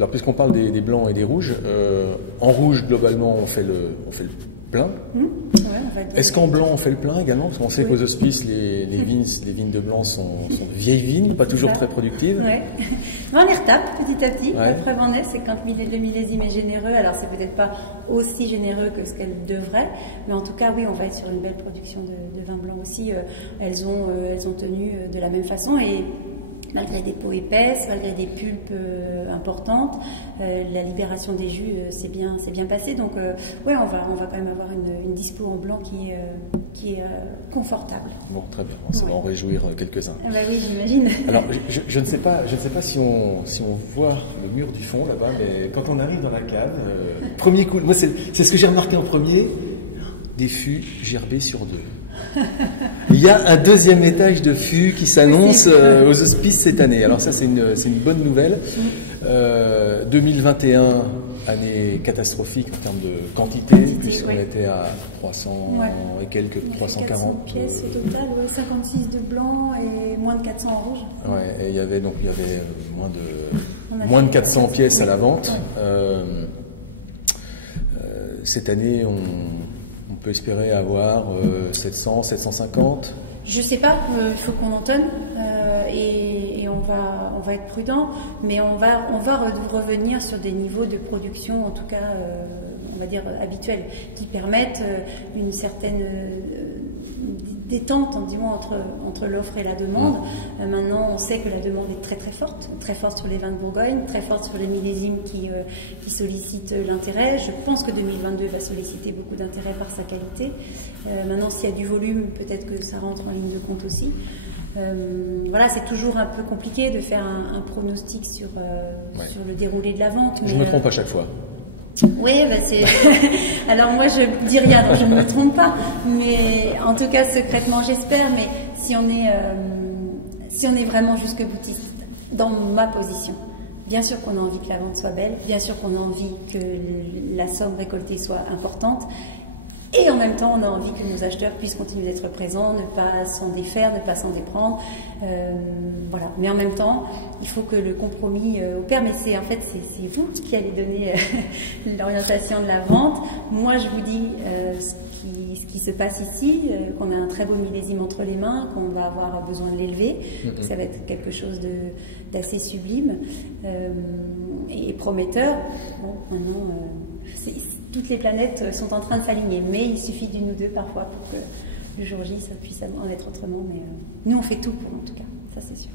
Alors puisqu'on parle des blancs et des rouges, en rouge globalement on fait le plein. Ouais, est-ce qu'en blanc on fait le plein également? Parce qu'on sait qu'aux hospices les vignes de blanc sont de vieilles vignes, pas toujours très productives. Ouais. On les retape petit à petit. Ouais. La preuve en est, c'est quand le millésime est généreux, alors c'est peut-être pas aussi généreux que ce qu'elle devrait, mais en tout cas oui, on va être sur une belle production de vin blanc aussi. Elles ont tenu de la même façon et malgré des peaux épaisses, malgré des pulpes importantes, la libération des jus s'est bien passée. Donc ouais, on va quand même avoir une dispo en blanc qui est confortable. Bon, très bien, ça va en réjouir quelques-uns. Bah oui, j'imagine. Alors je ne sais pas si on voit le mur du fond là-bas, mais quand on arrive dans la cave, premier coup, moi c'est ce que j'ai remarqué en premier, des fûts gerbés sur deux. Il y a un deuxième étage de fûts qui s'annonce aux hospices cette année. Alors ça c'est une bonne nouvelle. 2021, année catastrophique en termes de quantité puisqu'on était à 300 et quelques, 340 pièces au total, 56 de blanc et moins de 400 en rouge. Ouais, et il y avait moins de 400 pièces à la vente. Cette année, on peut espérer avoir 700, 750. Je sais pas, il faut qu'on en tonne et on va être prudent, mais on va revenir sur des niveaux de production, en tout cas, on va dire habituels, qui permettent une certaine détente entre l'offre et la demande. Maintenant, on sait que la demande est très forte sur les vins de Bourgogne, très forte sur les millésimes qui sollicitent l'intérêt. Je pense que 2022 va solliciter beaucoup d'intérêt par sa qualité. Maintenant, s'il y a du volume, peut-être que ça rentre en ligne de compte aussi. Voilà, c'est toujours un peu compliqué de faire un pronostic sur le déroulé de la vente. Je me trompe à chaque fois. Oui, bah c'est. Alors moi je dis rien, donc je ne me trompe pas. Mais en tout cas secrètement j'espère. Mais si on est vraiment jusque boutiste, dans ma position, bien sûr qu'on a envie que la vente soit belle, bien sûr qu'on a envie que la somme récoltée soit importante. Et en même temps, on a envie que nos acheteurs puissent continuer d'être présents, ne pas s'en défaire, ne pas s'en déprendre. Voilà. Mais en même temps, il faut que le compromis opère. Mais c'est vous qui allez donner l'orientation de la vente. Moi, je vous dis ce qui se passe ici, qu'on a un très beau millésime entre les mains, qu'on va avoir besoin de l'élever. Ça va être quelque chose d'assez sublime et prometteur. Bon, maintenant, toutes les planètes sont en train de s'aligner, mais il suffit d'une ou deux parfois pour que le jour J, ça puisse en être autrement. Mais nous, on fait tout pour, en tout cas, ça c'est sûr.